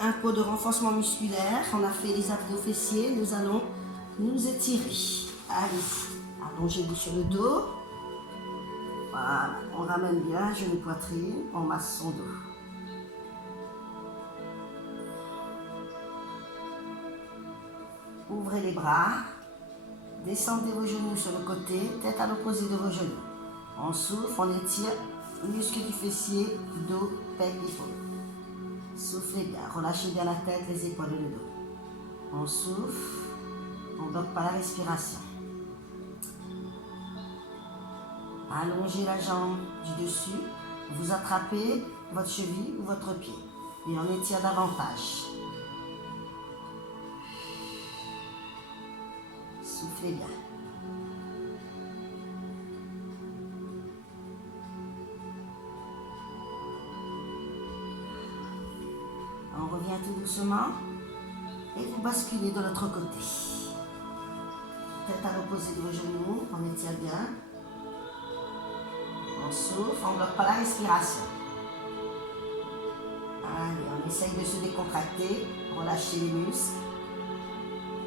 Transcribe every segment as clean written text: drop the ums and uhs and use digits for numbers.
un peu de renforcement musculaire. On a fait les abdos fessiers. Nous allons nous étirer. Allez, allongez-vous sur le dos. Voilà, on ramène bien, genou poitrine, on masse son dos. Ouvrez les bras, descendez vos genoux sur le côté, tête à l'opposé de vos genoux. On souffle, on étire, muscles du fessier, dos, pec, épaule. Soufflez bien, relâchez bien la tête, les épaules et le dos. On souffle, on ne bloque pas la respiration. Allongez la jambe du dessus, vous attrapez votre cheville ou votre pied et on étire davantage. Soufflez bien. On revient tout doucement et vous basculez de l'autre côté. Tête à l'opposé de vos genoux, on étire bien. On souffle, on ne bloque pas la respiration. Allez, on essaye de se décontracter, relâcher les muscles.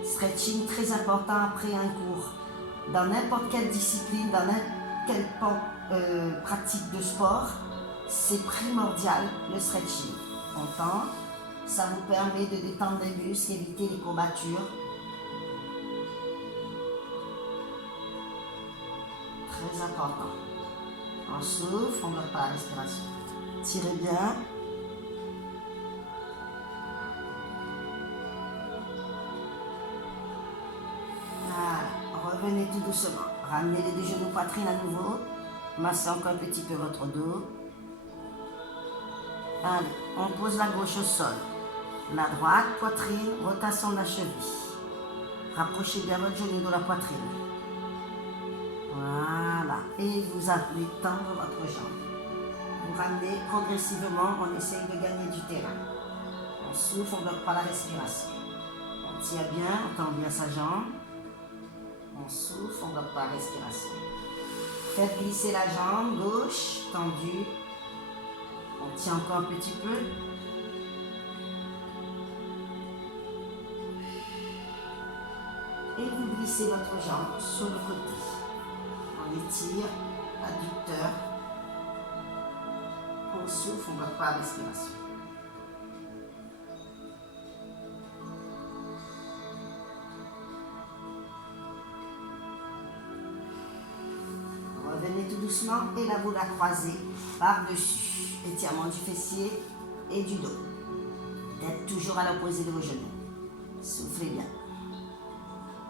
Stretching très important après un cours. Dans n'importe quelle discipline, dans n'importe quelle pratique de sport, c'est primordial le stretching. On tend, ça vous permet de détendre les muscles, éviter les courbatures. Très important. On souffle, on ne bloque pas la respiration. Tirez bien. Voilà. Revenez tout doucement. Ramenez les deux genoux poitrine à nouveau. Massez encore un petit peu votre dos. Allez, on pose la gauche au sol. La droite, poitrine, rotation de la cheville. Rapprochez bien votre genou de la poitrine. Voilà, et vous allez tendre votre jambe. Vous ramenez progressivement, on essaye de gagner du terrain. On souffle, on ne bloque pas la respiration. On tire bien, on tend bien sa jambe. On souffle, on ne bloque pas la respiration. Faites glisser la jambe gauche, tendue. On tient encore un petit peu. Et vous glissez votre jambe sur le côté. On étire, adducteur. On souffle, on ne bloque pas la respiration. Revenez tout doucement et là vous la croisez par-dessus. Étirement du fessier et du dos. Tête toujours à l'opposé de vos genoux. Soufflez bien.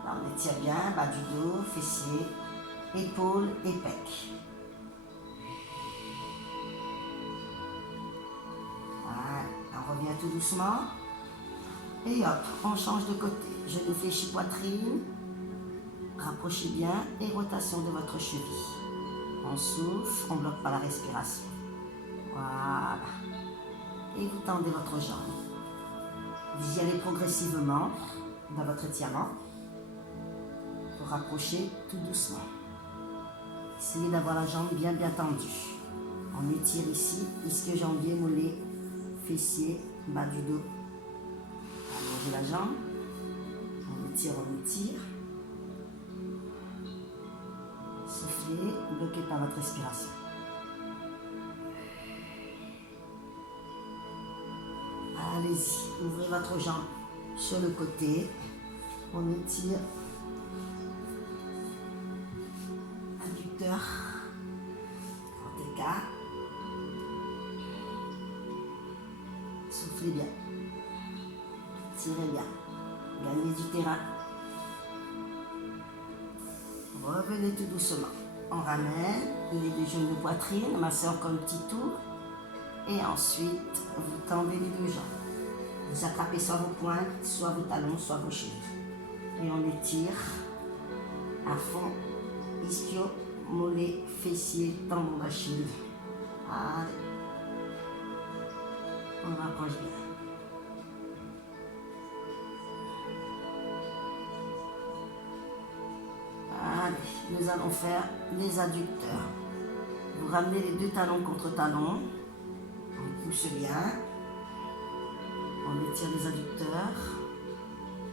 Là on étire bien, bas du dos, fessier, épaules et pec. Voilà, on revient tout doucement. Et hop, on change de côté. Genou fléchi, poitrine. Rapprochez bien et rotation de votre cheville. On souffle, on ne bloque pas la respiration. Voilà. Et vous tendez votre jambe. Vous y allez progressivement dans votre étirement. Vous rapprochez tout doucement. Essayez d'avoir la jambe bien tendue. On étire ici, ischio-jambier, mollet, fessier, bas du dos. Allongez la jambe. On étire, on étire. Soufflez, bloquez par votre respiration. Allez-y, ouvrez votre jambe sur le côté. On étire. Adducteur. Grand écart. Soufflez bien. Tirez bien. Gagnez du terrain. Revenez tout doucement. On ramène les deux genoux poitrine, massez encore un petit tour. Et ensuite, vous tendez les deux jambes. Vous attrapez soit vos pointes, soit vos talons, soit vos chevilles. Et on étire à fond. Ischio, mollet, fessier, tendon d'Achille. Allez. On rapproche bien. Allez, nous allons faire les adducteurs. Vous ramenez les deux talons contre talons. On pousse bien. On étire les adducteurs.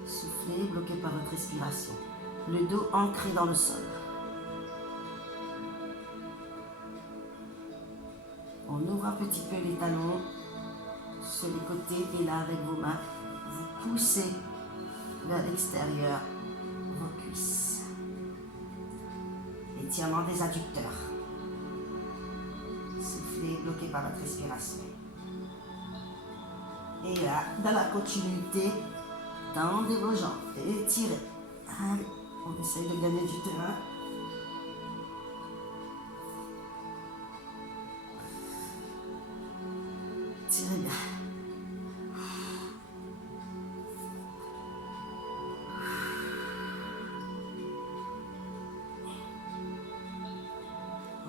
Soufflez, bloquez par votre respiration. Le dos ancré dans le sol. On ouvre un petit peu les talons sur les côtés et là, avec vos mains, vous poussez vers l'extérieur vos cuisses. Étirement des adducteurs. Soufflez, bloquez par votre respiration. Et là, dans la continuité, tendez vos jambes et étirez. Allez, on essaye de gagner du terrain. Tirez bien.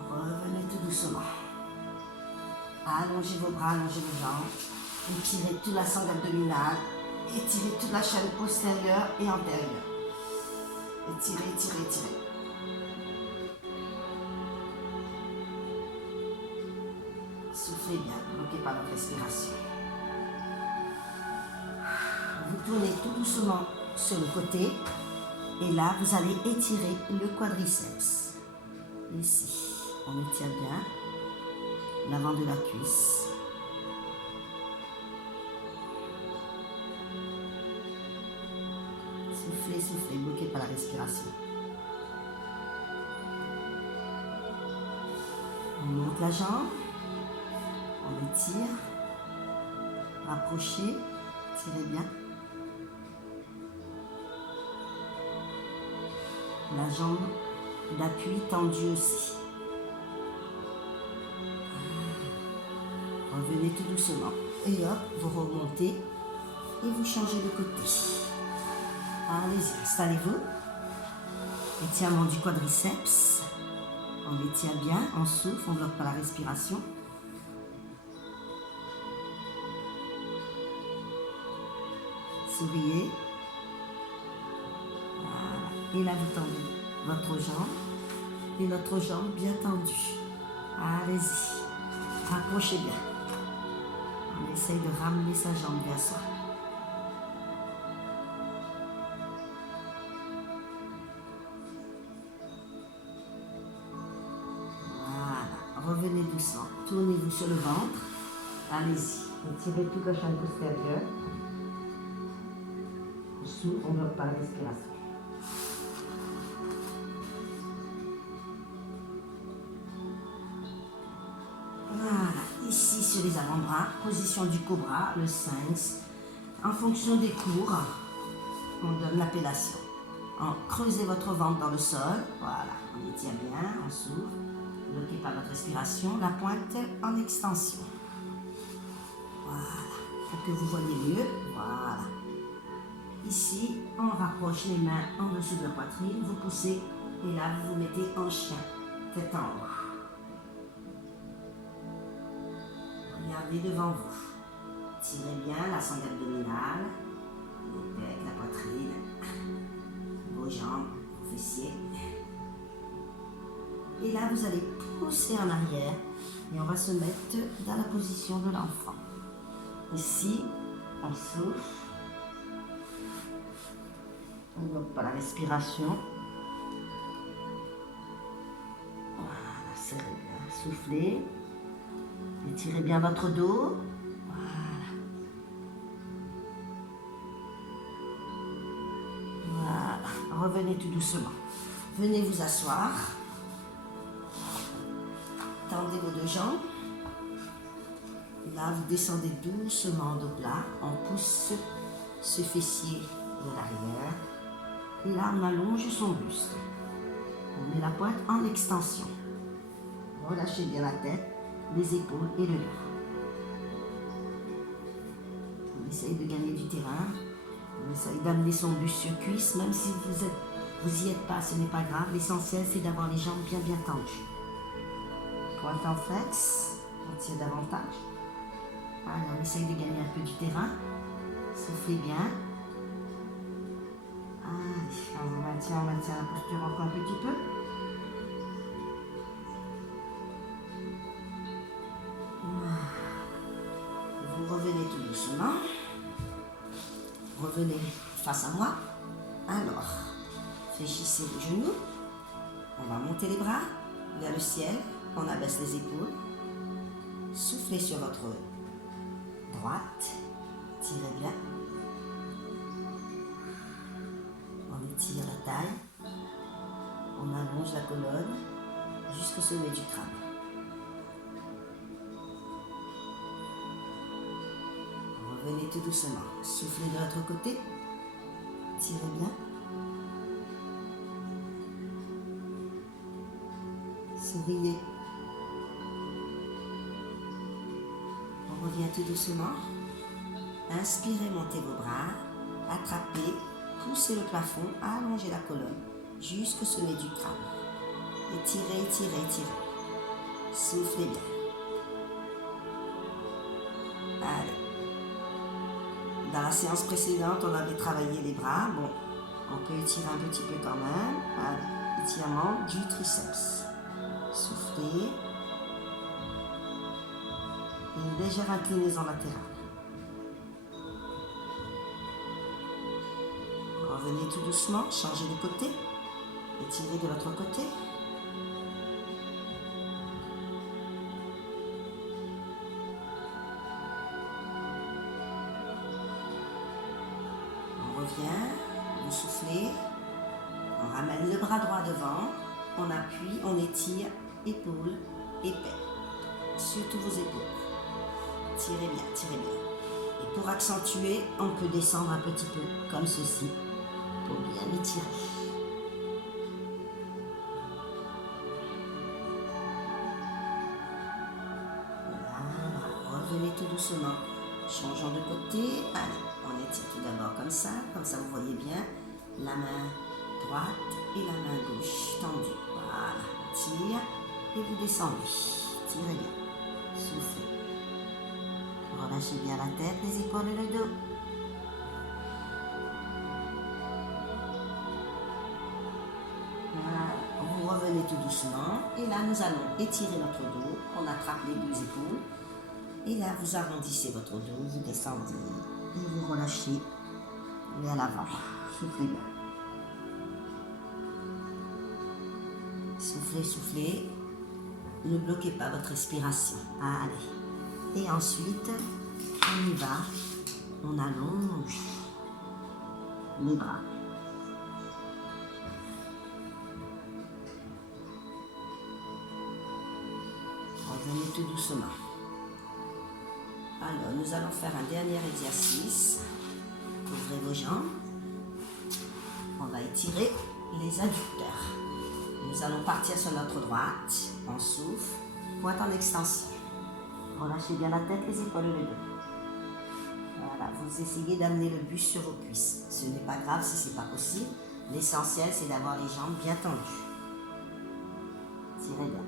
Revenez tout doucement. Allongez vos bras, allongez vos jambes. Étirez toute la sangle abdominale. Étirez toute la chaîne postérieure et antérieure. Étirez, étirez, étirez. Soufflez bien, bloquez par votre respiration. Vous tournez tout doucement sur le côté. Et là, vous allez étirer le quadriceps. Ici, on étire bien l'avant de la cuisse. Soufflez, soufflez, bloquez par la respiration. On monte la jambe. On étire. Rapprochez. Tirez bien. La jambe d'appui tendue aussi. Revenez tout doucement. Et hop, vous remontez et vous changez de côté. Allez-y, installez-vous. Étirement du quadriceps. On étire bien, on souffle, on bloque pas la respiration. Souriez. Voilà. Et là, vous tendez votre jambe et l'autre jambe bien tendue. Allez-y. Rapprochez bien. On essaye de ramener sa jambe vers soi. Voilà. Revenez doucement. Tournez-vous sur le ventre. Allez-y. Étirez toute la chaîne postérieure. On ne bloque pas la respiration. Voilà, ici sur les avant-bras, position du cobra, le sphinx. En fonction des cours, on donne l'appellation. Creusez votre ventre dans le sol, voilà, on étire bien, on s'ouvre, bloquez par votre respiration, la pointe en extension. Voilà, pour que vous voyez mieux, voilà. Ici, on rapproche les mains en dessous de la poitrine, vous poussez et là vous vous mettez en chien, tête en haut. Regardez devant vous. Tirez bien la sangle abdominale, les pecs, la poitrine, vos jambes, vos fessiers. Et là, vous allez pousser en arrière et on va se mettre dans la position de l'enfant. Ici, on souffle. On ne bloque pas la respiration. Voilà, serrez bien, soufflez. Étirez bien votre dos. Voilà. Voilà. Revenez tout doucement. Venez vous asseoir. Tendez vos deux jambes. Là, vous descendez doucement dos plat. On pousse ce fessier de l'arrière. Et là, on allonge son buste. On met la pointe en extension. Relâchez bien la tête, les épaules et le dos. On essaye de gagner du terrain. On essaye d'amener son buste sur cuisse. Même si vous n'y êtes pas, ce n'est pas grave. L'essentiel, c'est d'avoir les jambes bien tendues. Pointe en flex. On tire davantage. Allez, on essaye de gagner un peu du terrain. Soufflez bien. Allez, on maintient la posture encore un petit peu. Vous revenez tout doucement. revenez face à moi. Alors, fléchissez les genoux. On va monter les bras vers le ciel. On abaisse les épaules. Soufflez sur votre droite. Tirez bien. On étire la taille. On allonge la colonne jusqu'au sommet du crâne. Revenez tout doucement. Soufflez de l'autre côté. Tirez bien. Souriez. On revient tout doucement. Inspirez, montez vos bras. Attrapez, poussez le plafond, allongez la colonne jusqu'au sommet du crâne. Étirez, étirez, étirez. Soufflez bien. Allez. Dans la séance précédente, on avait travaillé les bras. Bon, on peut étirer un petit peu quand même. Allez, étirement du triceps. Soufflez. Et une légère inclinaison latérale. Revenez tout doucement, changez de côté. Étirez de l'autre côté. On revient, vous soufflez. On ramène le bras droit devant. On appuie, on étire, épaules, épais. Surtout vos épaules. Tirez bien, tirez bien. Et pour accentuer, on peut descendre un petit peu, comme ceci, pour bien étirer. Voilà, revenez tout doucement. Changeons de côté. Allez, on étire tout d'abord comme ça vous voyez bien. La main droite et la main gauche tendue. Voilà, on tire et vous descendez. Tirez bien, soufflez. Relâchez bien la tête, les épaules et le dos. Voilà. Vous revenez tout doucement. Et là, nous allons étirer notre dos. On attrape les deux épaules. Et là, vous arrondissez votre dos, vous descendez. Et vous relâchez vers l'avant. Soufflez bien. Soufflez, soufflez. Ne bloquez pas votre respiration. Allez. Et ensuite, on y va. On allonge les bras. Revenez tout doucement. Alors, nous allons faire un dernier exercice. Ouvrez vos jambes. On va étirer les adducteurs. Nous allons partir sur notre droite. On souffle. Pointe en extension. Relâchez bien la tête, les épaules et le dos. Voilà, vous essayez d'amener le buste sur vos cuisses. Ce n'est pas grave si ce n'est pas possible. L'essentiel, c'est d'avoir les jambes bien tendues. Tirez bien.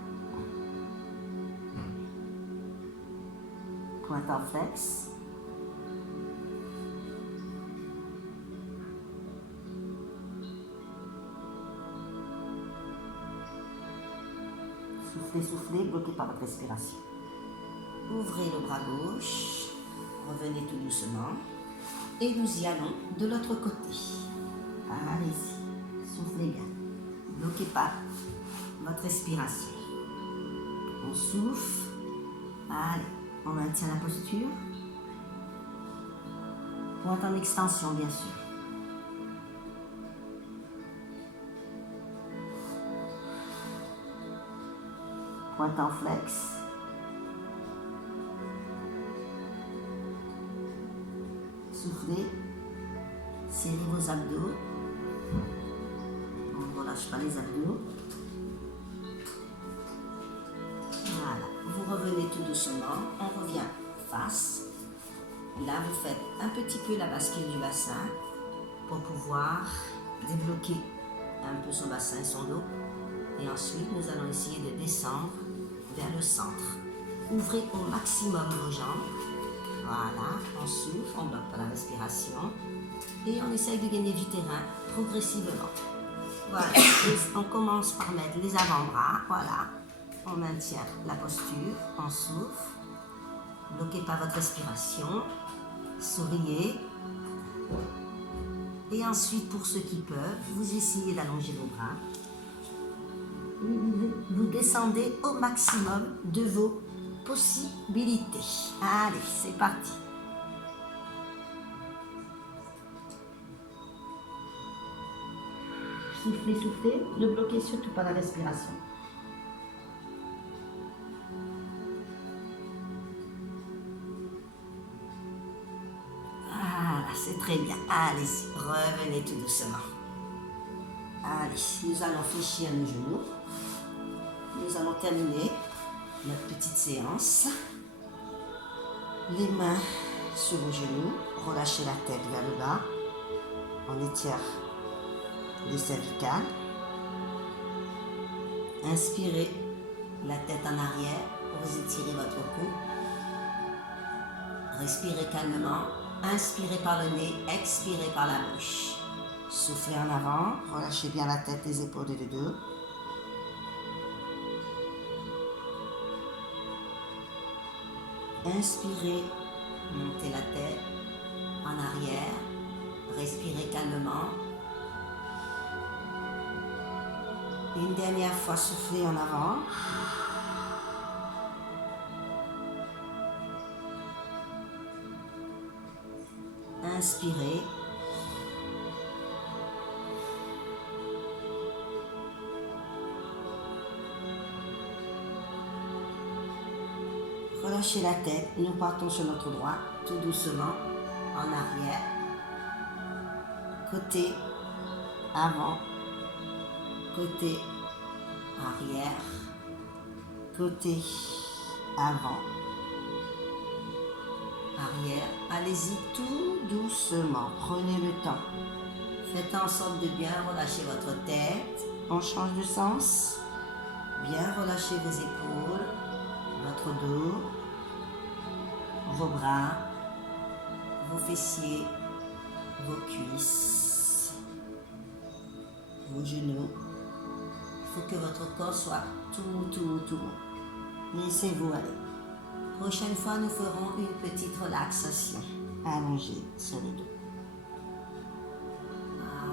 Pointe en flex. Soufflez, soufflez, bloquez par votre respiration. Ouvrez le bras gauche, revenez tout doucement et nous y allons de l'autre côté. Allez-y, soufflez bien, bloquez pas votre respiration. On souffle, allez, on maintient la posture. Pointe en extension bien sûr. Pointe en flex. Soufflez, serrez vos abdos. On ne relâche pas les abdos. Voilà, vous revenez tout doucement, on revient face. Là, vous faites un petit peu la bascule du bassin pour pouvoir débloquer un peu son bassin et son dos. Et ensuite, nous allons essayer de descendre vers le centre. Ouvrez au maximum vos jambes. Voilà, on souffle, on ne bloque pas la respiration. Et on essaye de gagner du terrain progressivement. Voilà, on commence par mettre les avant-bras. Voilà, on maintient la posture, on souffle. Bloquez pas votre respiration. Souriez. Et ensuite, pour ceux qui peuvent, vous essayez d'allonger vos bras. Vous descendez au maximum de vos possibilités. Allez, c'est parti. Soufflez, soufflez. Ne bloquez surtout pas la respiration. Voilà, c'est très bien. Allez-y, revenez tout doucement. Allez, nous allons fléchir nos genoux. Nous allons terminer notre petite séance. Les mains sur vos genoux. Relâchez la tête vers le bas. On étire les cervicales. Inspirez la tête en arrière pour vous étirer votre cou. Respirez calmement. Inspirez par le nez, expirez par la bouche. Soufflez en avant, relâchez bien la tête, les épaules et le dos. Inspirez, montez la tête en arrière, respirez calmement. Une dernière fois, soufflez en avant. Inspirez. Relâchez la tête. Nous partons sur notre droit, tout doucement, en arrière. Côté avant. Côté arrière. Côté avant. Arrière. Allez-y tout doucement. Prenez le temps. Faites en sorte de bien relâcher votre tête. On change de sens. Bien relâcher vos épaules, votre dos, vos bras, vos fessiers, vos cuisses, vos genoux. Il faut que votre corps soit tout. Laissez-vous aller. Prochaine fois, nous ferons une petite relaxation. Allongée sur le dos.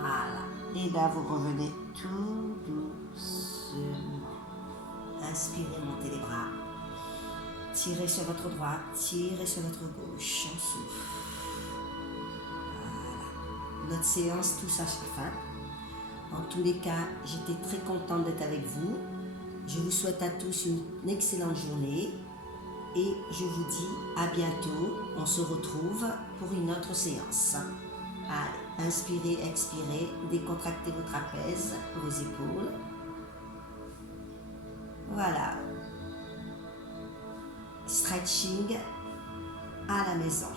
Voilà. Et là, vous revenez tout doucement. Inspirez, montez les bras. Tirez sur votre droite, tirez sur votre gauche. On souffle. Voilà. Notre séance touche à sa fin. En tous les cas, j'étais très contente d'être avec vous. Je vous souhaite à tous une excellente journée. Et je vous dis à bientôt. On se retrouve pour une autre séance. Allez, inspirez, expirez, décontractez vos trapèzes, vos épaules. Voilà. Stretching à la maison.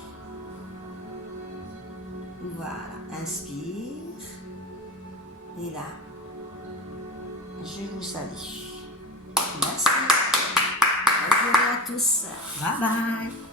Voilà, inspire. Et là, je vous salue. Merci. Bonne journée à tous. Bye bye.